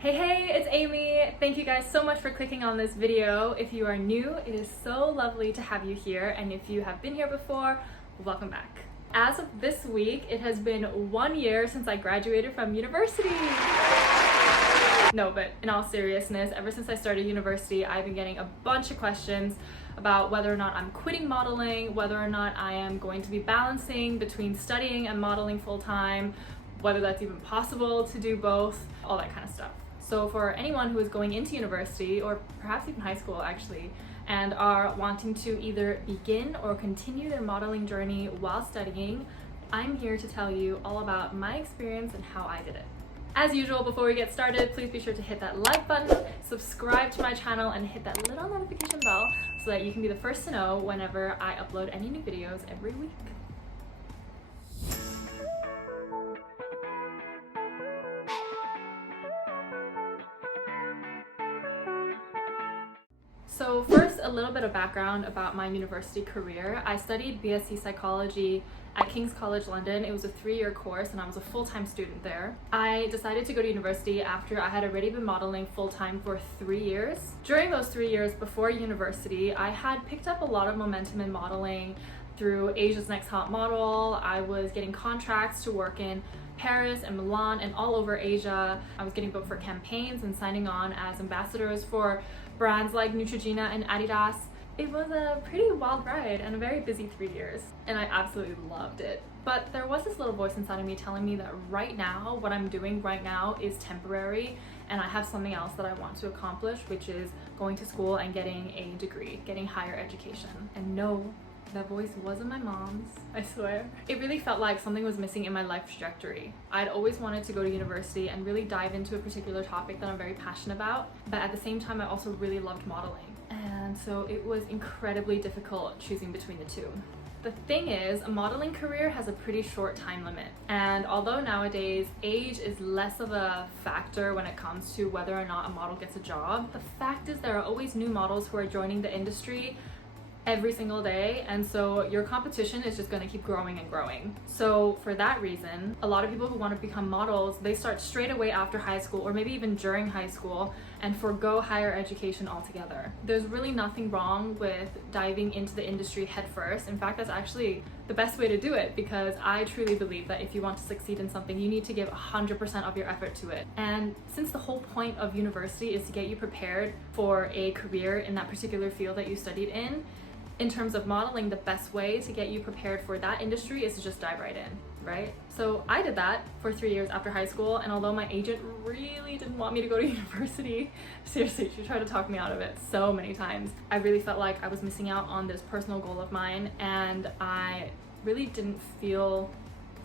Hey, it's Amy. Thank you guys so much for clicking on this video. If you are new, it is so lovely to have you here, and if you have been here before, welcome back. As of this week, it has been 1 year since I graduated from university. No, but in all seriousness, ever since I started university, I've been getting a bunch of questions about whether or not I'm quitting modeling, whether or not I am going to be balancing between studying and modeling full-time, whether that's even possible to do both, all that kind of stuff. So for anyone who is going into university, or perhaps even high school actually, and are wanting to either begin or continue their modeling journey while studying, I'm here to tell you all about my experience and how I did it. As usual, before we get started, please be sure to hit that like button, subscribe to my channel, and hit that little notification bell so that you can be the first to know whenever I upload any new videos every week. So first, a little bit of background about my university career. I studied BSc Psychology at King's College London. It was a 3-year course and I was a full-time student there. I decided to go to university after I had already been modeling full-time for 3 years. During those 3 years before university, I had picked up a lot of momentum in modeling through Asia's Next Hot Model. I was getting contracts to work in Paris and Milan and all over Asia. I was getting booked for campaigns and signing on as ambassadors for brands like Neutrogena and Adidas. It was a pretty wild ride and a very busy 3 years, and I absolutely loved it. But there was this little voice inside of me telling me that right now, what I'm doing right now is temporary, and I have something else that I want to accomplish, which is going to school and getting a degree, getting higher education. And no, that voice wasn't my mom's, I swear. It really felt like something was missing in my life trajectory. I'd always wanted to go to university and really dive into a particular topic that I'm very passionate about, but at the same time I also really loved modeling. And so it was incredibly difficult choosing between the two. The thing is, a modeling career has a pretty short time limit, and although nowadays age is less of a factor when it comes to whether or not a model gets a job, the fact is there are always new models who are joining the industry every single day, and so your competition is just going to keep growing and growing. So for that reason, a lot of people who want to become models, they start straight away after high school or maybe even during high school and forego higher education altogether. There's really nothing wrong with diving into the industry headfirst. In fact, that's actually the best way to do it, because I truly believe that if you want to succeed in something, you need to give 100% of your effort to it. And since the whole point of university is to get you prepared for a career in that particular field that you studied in terms of modeling, the best way to get you prepared for that industry is to just dive right in, right? So I did that for 3 years after high school, and although my agent really didn't want me to go to university, seriously, she tried to talk me out of it so many times, I really felt like I was missing out on this personal goal of mine, and I really didn't feel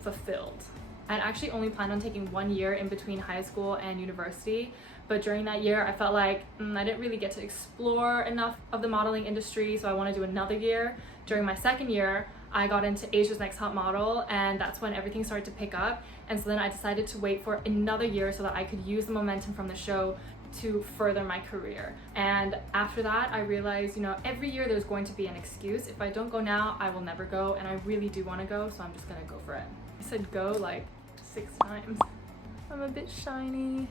fulfilled. I'd actually only planned on taking 1 year in between high school and university, but during that year I felt like I didn't really get to explore enough of the modeling industry, so I want to do another year. During my second year, I got into Asia's Next Hot Model, and that's when everything started to pick up, and so then I decided to wait for another year so that I could use the momentum from the show to further my career. And after that, I realized, every year there's going to be an excuse. If I don't go now, I will never go, and I really do want to go, so I'm just gonna go for it. I said go like 6 times. I'm a bit shiny.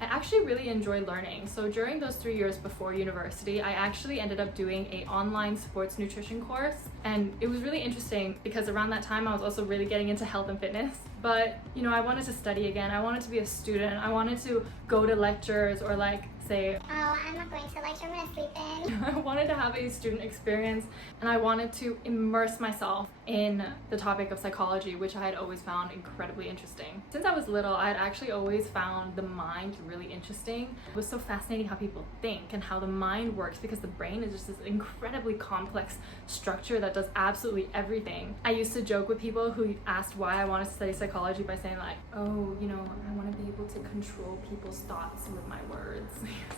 I actually really enjoyed learning. So during those 3 years before university, I actually ended up doing an online sports nutrition course, and it was really interesting because around that time I was also really getting into health and fitness. But I wanted to study again. I wanted to be a student. I wanted to go to lectures or say, oh, I'm not going to lecture, I'm gonna sleep in. I wanted to have a student experience, and I wanted to immerse myself in the topic of psychology, which I had always found incredibly interesting. Since I was little, I had actually always found the mind really interesting. It was so fascinating how people think and how the mind works, because the brain is just this incredibly complex structure that does absolutely everything. I used to joke with people who asked why I wanted to study psychology by saying oh, I want to be able to control people's thoughts with my words.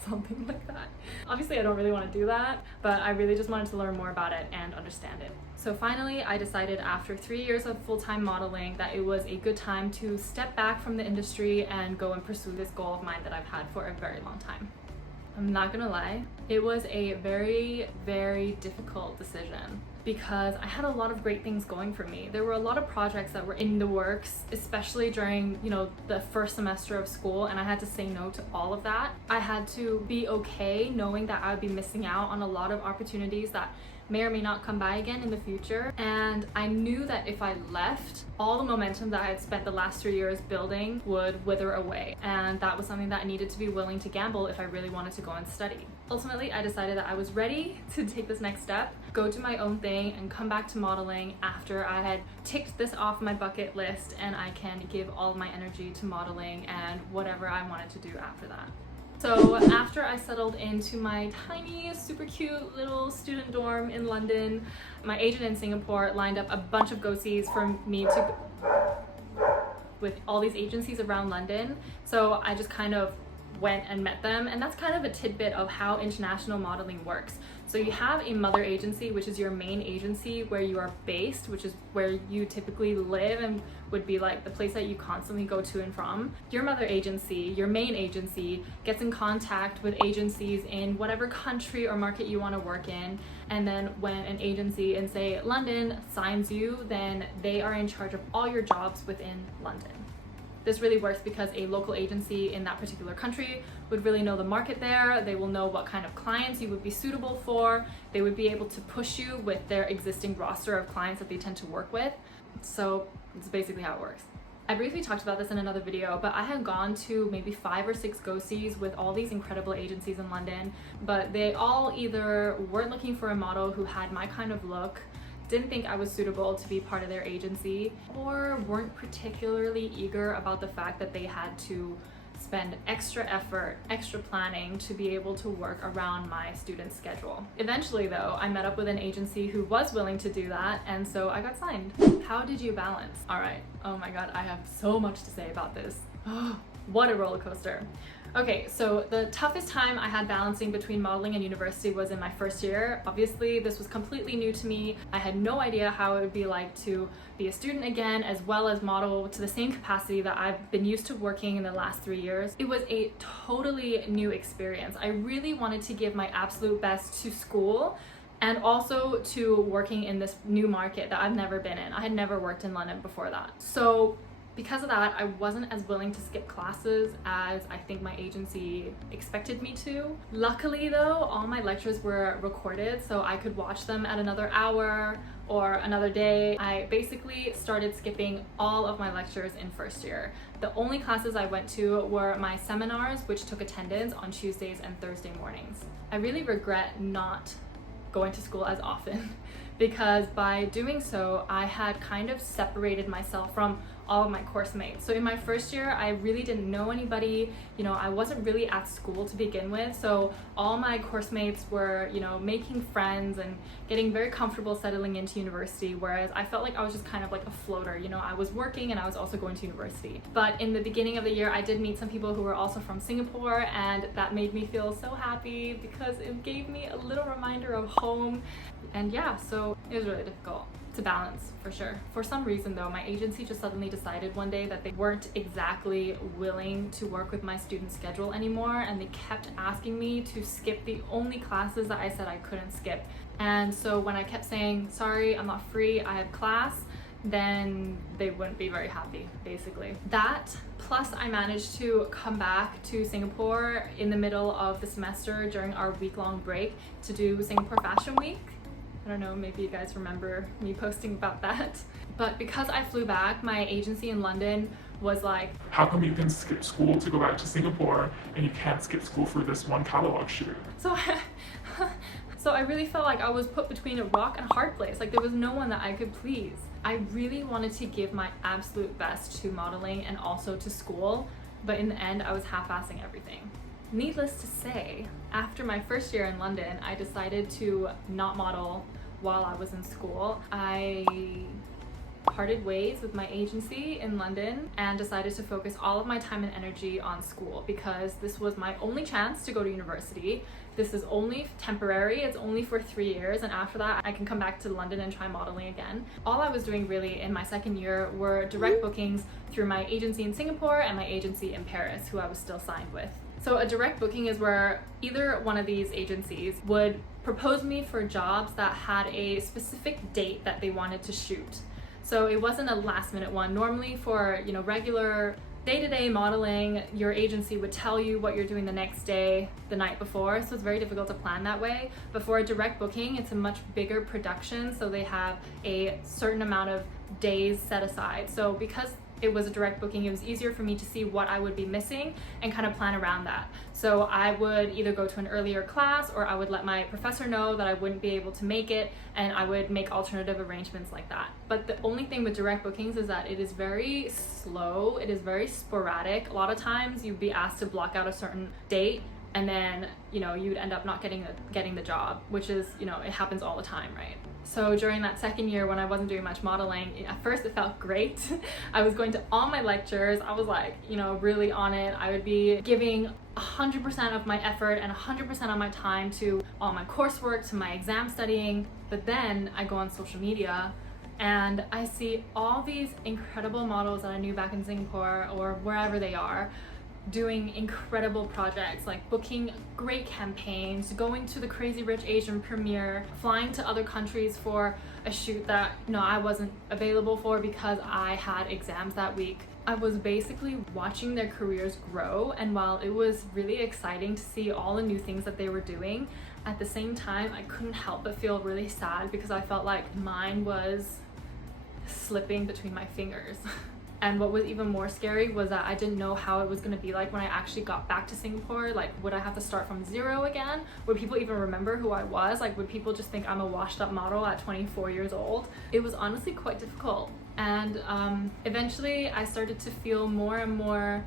Something like that. Obviously I don't really want to do that, but I really just wanted to learn more about it and understand it. So finally I decided after 3 years of full-time modeling that it was a good time to step back from the industry and go and pursue this goal of mine that I've had for a very long time. I'm not gonna lie, it was a very, very difficult decision because I had a lot of great things going for me. There were a lot of projects that were in the works, especially during, the first semester of school, and I had to say no to all of that. I had to be okay knowing that I would be missing out on a lot of opportunities that may or may not come by again in the future. And I knew that if I left, all the momentum that I had spent the last 3 years building would wither away. And that was something that I needed to be willing to gamble if I really wanted to go and study. Ultimately, I decided that I was ready to take this next step, go do my own thing, and come back to modeling after I had ticked this off my bucket list, and I can give all of my energy to modeling and whatever I wanted to do after that. So after I settled into my tiny, super cute little student dorm in London, my agent in Singapore lined up a bunch of go-sees for me to with all these agencies around London. So I just kind of went and met them, and that's kind of a tidbit of how international modeling works. So you have a mother agency, which is your main agency where you are based, which is where you typically live and would be like the place that you constantly go to and from. Your mother agency, your main agency, gets in contact with agencies in whatever country or market you want to work in, and then when an agency in, say, London signs you, then they are in charge of all your jobs within London. This really works because a local agency in that particular country would really know the market there. They will know what kind of clients you would be suitable for. They would be able to push you with their existing roster of clients that they tend to work with. So it's basically how it works. I briefly talked about this in another video, but I had gone to maybe 5 or 6 go-sees with all these incredible agencies in London, but they all either weren't looking for a model who had my kind of look, didn't think I was suitable to be part of their agency, or weren't particularly eager about the fact that they had to spend extra effort, extra planning to be able to work around my student schedule. Eventually though, I met up with an agency who was willing to do that, and so I got signed. How did you balance? All right, oh my god, I have so much to say about this. What a roller coaster. Okay, so the toughest time I had balancing between modeling and university was in my first year. Obviously, this was completely new to me. I had no idea how it would be like to be a student again, as well as model to the same capacity that I've been used to working in the last 3 years. It was a totally new experience. I really wanted to give my absolute best to school and also to working in this new market that I've never been in. I had never worked in London before that. So because of that, I wasn't as willing to skip classes as I think my agency expected me to. Luckily though, all my lectures were recorded, so I could watch them at another hour or another day. I basically started skipping all of my lectures in first year. The only classes I went to were my seminars, which took attendance on Tuesdays and Thursday mornings. I really regret not going to school as often because by doing so, I had kind of separated myself from all of my course mates. So in my first year, I really didn't know anybody. I wasn't really at school to begin with. So all my course mates were, making friends and getting very comfortable settling into university. Whereas I felt like I was just kind of like a floater. I was working and I was also going to university. But in the beginning of the year, I did meet some people who were also from Singapore, and that made me feel so happy because it gave me a little reminder of home. And yeah, so it was really difficult to balance for sure. For some reason though, my agency just suddenly decided one day that they weren't exactly willing to work with my student schedule anymore, and they kept asking me to skip the only classes that I said I couldn't skip. And so when I kept saying, sorry, I'm not free, I have class, then they wouldn't be very happy, basically. That, plus I managed to come back to Singapore in the middle of the semester during our week-long break to do Singapore Fashion Week. I don't know, maybe you guys remember me posting about that. But because I flew back, my agency in London was like, how come you can skip school to go back to Singapore and you can't skip school for this one catalog shoot? So I really felt like I was put between a rock and a hard place. Like there was no one that I could please. I really wanted to give my absolute best to modeling and also to school, but in the end I was half-assing everything. Needless to say, after my first year in London, I decided to not model while I was in school. I parted ways with my agency in London and decided to focus all of my time and energy on school because this was my only chance to go to university. This is only temporary, it's only for 3 years, and after that I can come back to London and try modeling again. All I was doing really in my second year were direct bookings through my agency in Singapore and my agency in Paris, who I was still signed with. So a direct booking is where either one of these agencies would propose me for jobs that had a specific date that they wanted to shoot. So it wasn't a last minute one. Normally for, regular day-to-day modeling, your agency would tell you what you're doing the next day, the night before, so it's very difficult to plan that way. But for a direct booking, it's a much bigger production, so they have a certain amount of days set aside. So because it was a direct booking, it was easier for me to see what I would be missing and kind of plan around that. So I would either go to an earlier class or I would let my professor know that I wouldn't be able to make it, and I would make alternative arrangements like that. But the only thing with direct bookings is that it is very slow, it is very sporadic. A lot of times you'd be asked to block out a certain date and then you'd end up not getting the job, which is it happens all the time, right? So during that second year when I wasn't doing much modeling, at first it felt great. I was going to all my lectures, I was like really on it. I would be giving 100% of my effort and 100% of my time to all my coursework, to my exam studying. But then I go on social media and I see all these incredible models that I knew back in Singapore or wherever they are, doing incredible projects, like booking great campaigns, going to the Crazy Rich Asian premiere, flying to other countries for a shoot that I wasn't available for because I had exams that week. I was basically watching their careers grow, and while it was really exciting to see all the new things that they were doing, at the same time I couldn't help but feel really sad because I felt like mine was slipping between my fingers. And what was even more scary was that I didn't know how it was going to be like when I actually got back to Singapore. Like, would I have to start from zero again? Would people even remember who I was? Like, would people just think I'm a washed up model at 24 years old? It was honestly quite difficult. And eventually I started to feel more and more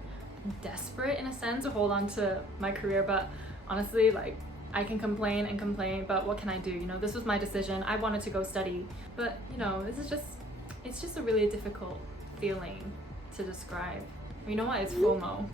desperate in a sense to hold on to my career. But honestly, like, I can complain and complain, but what can I do? This was my decision. I wanted to go study. But, it's just a really difficult feeling to describe. You know what? It's FOMO.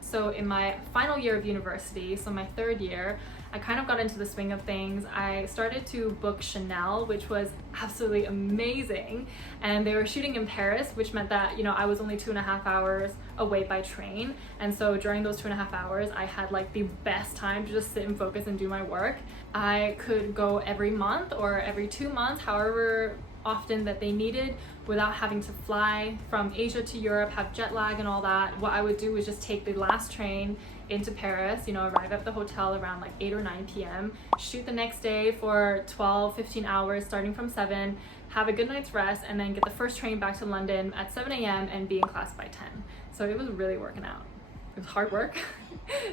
So in my final year of university, so my third year, I kind of got into the swing of things. I started to book Chanel, which was absolutely amazing. And they were shooting in Paris, which meant that, I was only 2.5 hours away by train. And so during those 2.5 hours, I had like the best time to just sit and focus and do my work. I could go every month or every 2 months, however often that they needed, without having to fly from Asia to Europe, have jet lag and all that. What I would do was just take the last train into Paris, arrive at the hotel around like 8 or 9 p.m, shoot the next day for 12-15 hours starting from 7, have a good night's rest, and then get the first train back to London at 7 a.m. and be in class by 10. So it was really working out. It was hard work.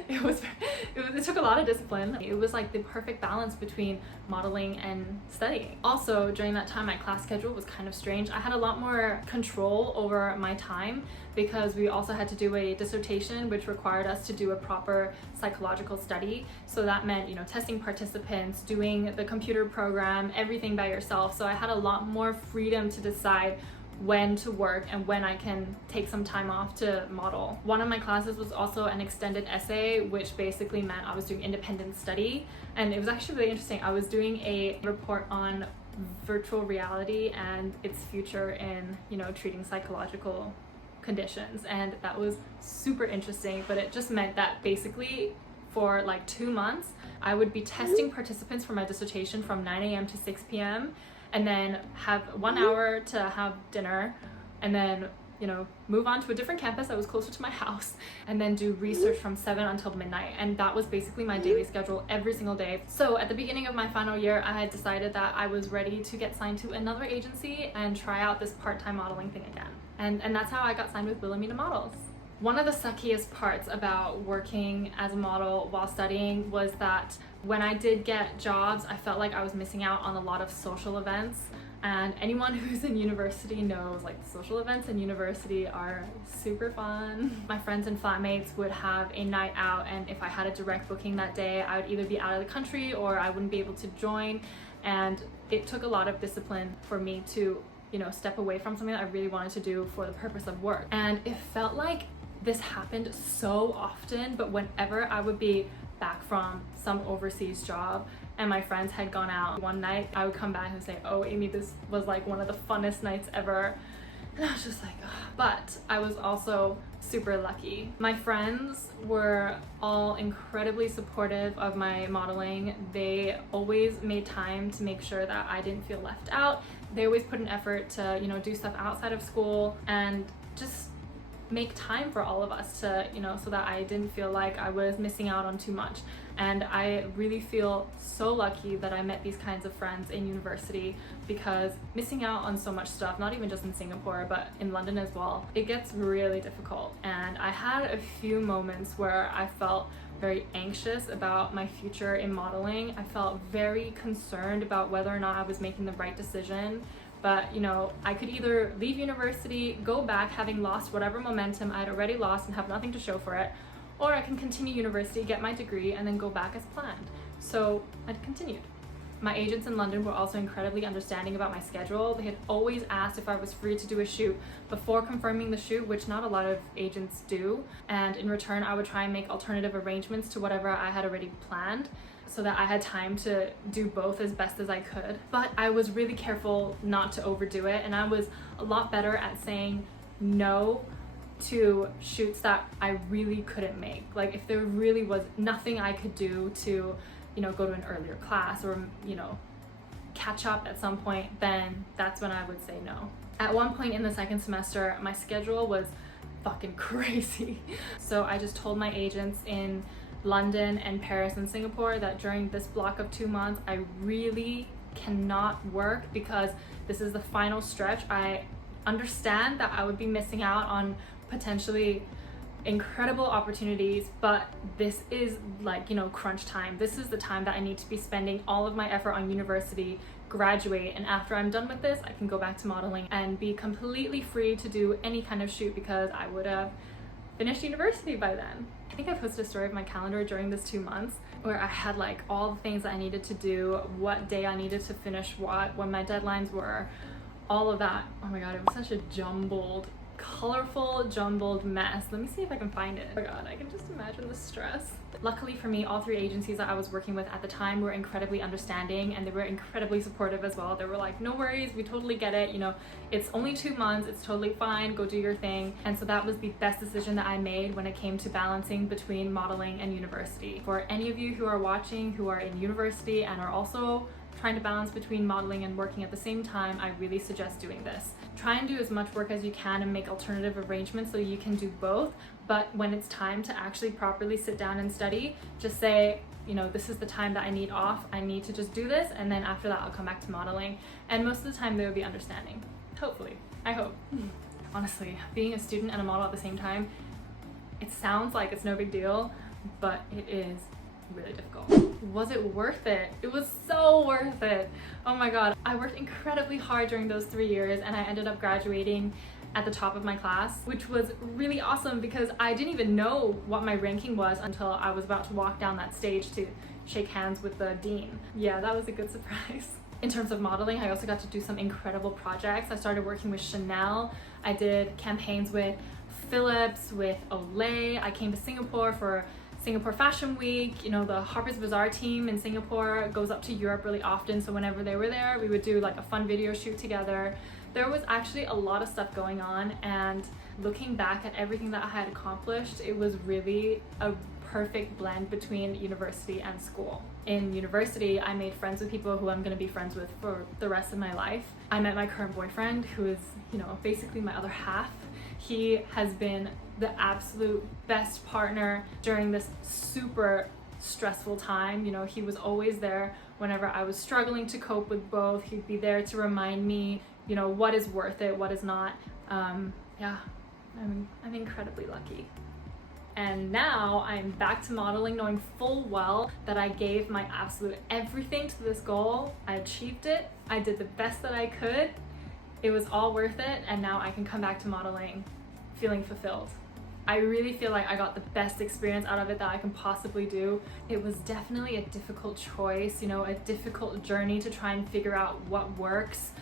It took a lot of discipline. It was like the perfect balance between modeling and studying. Also, during that time, my class schedule was kind of strange. I had a lot more control over my time because we also had to do a dissertation, which required us to do a proper psychological study. So that meant, testing participants, doing the computer program, everything by yourself. So I had a lot more freedom to decide when to work and when I can take some time off to model. One of my classes was also an extended essay, which basically meant I was doing independent study, and it was actually really interesting. I was doing a report on virtual reality and its future in, treating psychological conditions, and that was super interesting. But it just meant that basically for like 2 months I would be testing participants for my dissertation from 9 a.m. to 6 p.m. and then have 1 hour to have dinner, and then move on to a different campus that was closer to my house, and then do research from 7 until midnight. And that was basically my daily schedule every single day. So at the beginning of my final year, I had decided that I was ready to get signed to another agency and try out this part-time modeling thing again. And that's how I got signed with Bonita Ma Models. One of the suckiest parts about working as a model while studying was that when I did get jobs, I felt like I was missing out on a lot of social events. And anyone who's in university knows, like, social events in university are super fun. My friends and flatmates would have a night out, and if I had a direct booking that day, I would either be out of the country or I wouldn't be able to join. And it took a lot of discipline for me to you know, step away from something that I really wanted to do for the purpose of work. And it felt like this happened so often, but whenever I would be back from some overseas job and my friends had gone out one night, I would come back and say, oh Aimee, this was like one of the funnest nights ever. And I was just like, ugh. But I was also super lucky. My friends were all incredibly supportive of my modeling. They always made time to make sure that I didn't feel left out. They always put an effort to, you know, do stuff outside of school and just make time for all of us to, you know, so that I didn't feel like I was missing out on too much. And I really feel so lucky that I met these kinds of friends in university, because missing out on so much stuff, not even just in Singapore, but in London as well, it gets really difficult. And I had a few moments where I felt very anxious about my future in modeling. I felt very concerned about whether or not I was making the right decision. But, you know, I could either leave university, go back having lost whatever momentum I'd already lost and have nothing to show for it, or I can continue university, get my degree, and then go back as planned. So I continued. My agents in London were also incredibly understanding about my schedule. They had always asked if I was free to do a shoot before confirming the shoot, which not a lot of agents do. And in return, I would try and make alternative arrangements to whatever I had already planned, so that I had time to do both as best as I could. But I was really careful not to overdo it, and I was a lot better at saying no to shoots that I really couldn't make. Like if there really was nothing I could do to, you know, go to an earlier class or, you know, catch up at some point, then that's when I would say no. At one point in the second semester, my schedule was fucking crazy. So I just told my agents in London and Paris and Singapore that during this block of 2 months, I really cannot work because this is the final stretch. I understand that I would be missing out on potentially incredible opportunities, but this is like, you know, crunch time. This is the time that I need to be spending all of my effort on university, graduate, and after I'm done with this, I can go back to modeling and be completely free to do any kind of shoot because I would have finished university by then. I think I posted a story of my calendar during this 2 months where I had like all the things that I needed to do, what day I needed to finish what, when my deadlines were, all of that. Oh my god, it was such a colorful jumbled mess. Let me see if I can find it. Oh my god, I can just imagine the stress. Luckily for me, all 3 agencies that I was working with at the time were incredibly understanding, and they were incredibly supportive as well. They were like, no worries, we totally get it, you know, it's only 2 months, it's totally fine, go do your thing. And so that was the best decision that I made when it came to balancing between modeling and university. For any of you who are watching who are in university and are also trying to balance between modeling and working at the same time, I really suggest doing this. Try and do as much work as you can and make alternative arrangements so you can do both, but when it's time to actually properly sit down and study, just say, you know, this is the time that I need off, I need to just do this, and then after that I'll come back to modeling. And most of the time they will be understanding. Hopefully. I hope. Honestly, being a student and a model at the same time, it sounds like it's no big deal, but it is really difficult. Was it worth it? It was so worth it. Oh my god. I worked incredibly hard during those 3 years and I ended up graduating at the top of my class, which was really awesome because I didn't even know what my ranking was until I was about to walk down that stage to shake hands with the dean. Yeah, that was a good surprise. In terms of modeling, I also got to do some incredible projects. I started working with Chanel. I did campaigns with Philips, with Olay. I came to Singapore for Singapore Fashion Week. You know, the Harper's Bazaar team in Singapore goes up to Europe really often, so whenever they were there, we would do like a fun video shoot together. There was actually a lot of stuff going on, and looking back at everything that I had accomplished, it was really a perfect blend between university and school. In university, I made friends with people who I'm going to be friends with for the rest of my life. I met my current boyfriend, who is, you know, basically my other half. He has been the absolute best partner during this super stressful time. You know, he was always there whenever I was struggling to cope with both. He'd be there to remind me, you know, what is worth it, what is not. Yeah, I'm incredibly lucky. And now I'm back to modeling, knowing full well that I gave my absolute everything to this goal. I achieved it. I did the best that I could. It was all worth it, and now I can come back to modeling feeling fulfilled. I really feel like I got the best experience out of it that I can possibly do. It was definitely a difficult choice, you know, a difficult journey to try and figure out what works.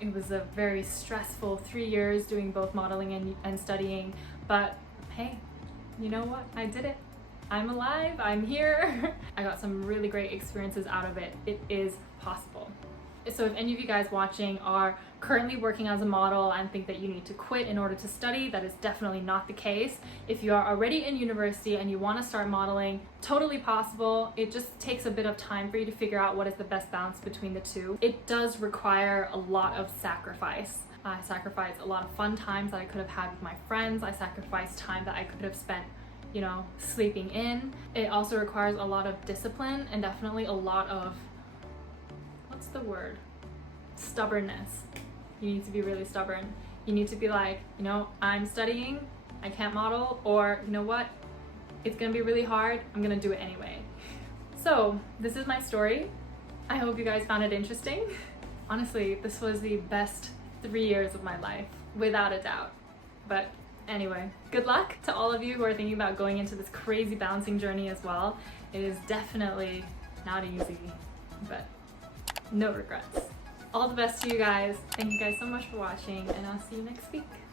It was a very stressful 3 years doing both modeling and studying, but hey, you know what? I did it. I'm alive, I'm here. I got some really great experiences out of it. It is possible. So if any of you guys watching are currently working as a model and think that you need to quit in order to study, that is definitely not the case. If you are already in university and you want to start modeling, totally possible. It just takes a bit of time for you to figure out what is the best balance between the two. It does require a lot of sacrifice. I sacrificed a lot of fun times that I could have had with my friends. I sacrificed time that I could have spent, you know, sleeping in. It also requires a lot of discipline and definitely a lot of, what's the word? Stubbornness. You need to be really stubborn. You need to be like, you know, I'm studying, I can't model, or you know what? It's gonna be really hard, I'm gonna do it anyway. So this is my story. I hope you guys found it interesting. Honestly, this was the best 3 years of my life, without a doubt. But anyway, good luck to all of you who are thinking about going into this crazy balancing journey as well. It is definitely not easy, but no regrets. All the best to you guys. Thank you guys so much for watching, and I'll see you next week.